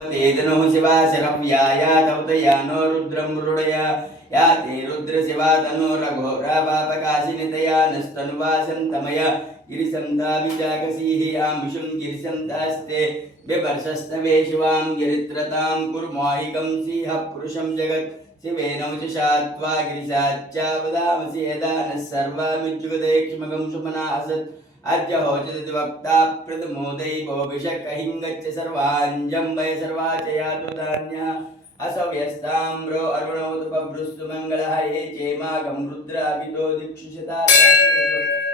तेदनो शिवा शरव्याया तवतयानो रुद्रं मृडया या ते रुद्र शिवा तनो रघोरा पापकाशिनितया नस्तनुवासन्तमय गिरिसन्ताभिजागसीः आमुषं गिरिसन्तास्ते बिभर्षस्तवे शिवां गिरित्रतां कुर्मायिकं सिंह पुरुषं जगत् शिवेन उचषा त्वा गिरिशाच्चा वदामसि यदा नः सर्वामिज्जुगते क्षमगं सुमनासत् अद्य होचति वक्ता प्रथमोदैवो विषकहिङ्गच्छ सर्वाञ्जं वै सर्वाचयातु धान्यः असव्यस्ताम्रो अर्वणोदुपभृस्तु मङ्गलहरे चेमागं रुद्राभितो दिक्षुषता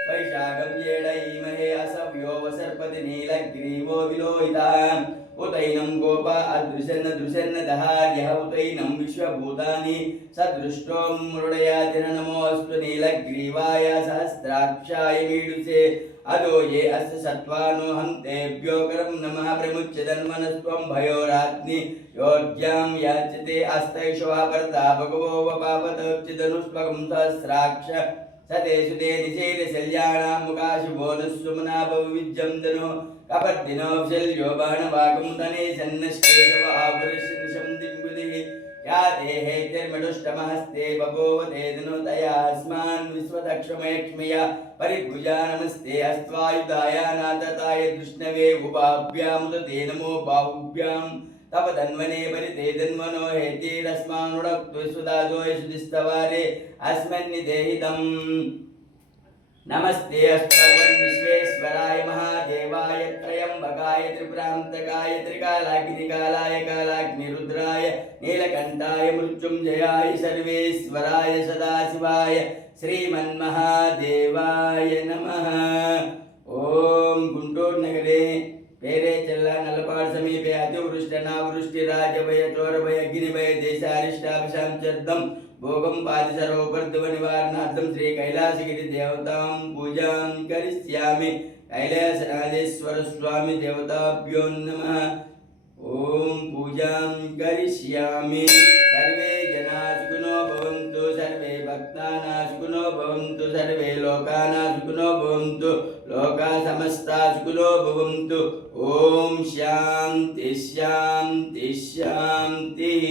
वैशाखं येडैमहे असव्यो वसर्पति नीलग्रीवो विलोहिताम् उतैनं गोप अदृशन्न दहार्यः उतैनं विश्वभूतानि सदृष्टो मृडयातिन नमोऽस्तु नीलग्रीवाय सहस्राक्षाय मीडुसे अदो ये अस्य सत्त्वानो हन्तेभ्यो करं नमः प्रमुच्यतन्मनस्त्वं भयोरात्नि योग्यां याच्यते अस्तैषवा पर्ता भगवो वपापतोच्चिदनुष्पकं सहस्राक्ष सदेशुते निषेधशल्याणां मुखाशुभोनुस्सुमना भवविज्यं तनो कपर्दिनो शल्यो बाणवाकं तने सन्नश्केशव आवृषनिशं दिङ्गुलिः या देहे तिर्मडुष्टमहस्ते बभूव तेदनु तया अस्मान् विश्वदक्षमेक्ष्मया परिभुजा नमस्ते अस्त्वायुधाय नाथताय कृष्णवे उपाभ्यामुत ते नमो बाहुभ्यां तव धन्वने परिते धन्वनो हेतिरस्मान्नुडक्तु सुदादो यशुदिस्तवारे अस्मन्निदेहितम् नमस्ते अष्टभगवन् विश्वेश्वराय महादेवाय त्रयंबकाय त्रिपुरान्तकाय त्रिकालाग्निकालाय कालाग्निरुद्राय नीलकण्ठाय मृत्युञ्जयाय सर्वेश्वराय सदाशिवाय श्रीमन्महादेवाय नमः। ओम गुंटूर नगरे पेरेचल्ला नलपाड समीपे अतिवृष्टनावृष्टिराजभय चोरभय गिरिभय देशारिष्टाभिषां चर्दं भोगं पादिसर्वोपर्धव निवारणार्थं श्री कैलासगिरि देवतां पूजां करिष्यामि। कैलासनाथेश्वर स्वामी देवताभ्यो नमः। ओम पूजां करिष्यामि। सर्वे जनाः सुखिनो भवन्तु, सर्वे भक्तानां सुखिनो भवन्तु, सर्वे लोकानां सुखिनो भवन्तु, लोकाः समस्ताः सुखिनो भवन्तु। ओम शान्ति शान्ति शान्तिः।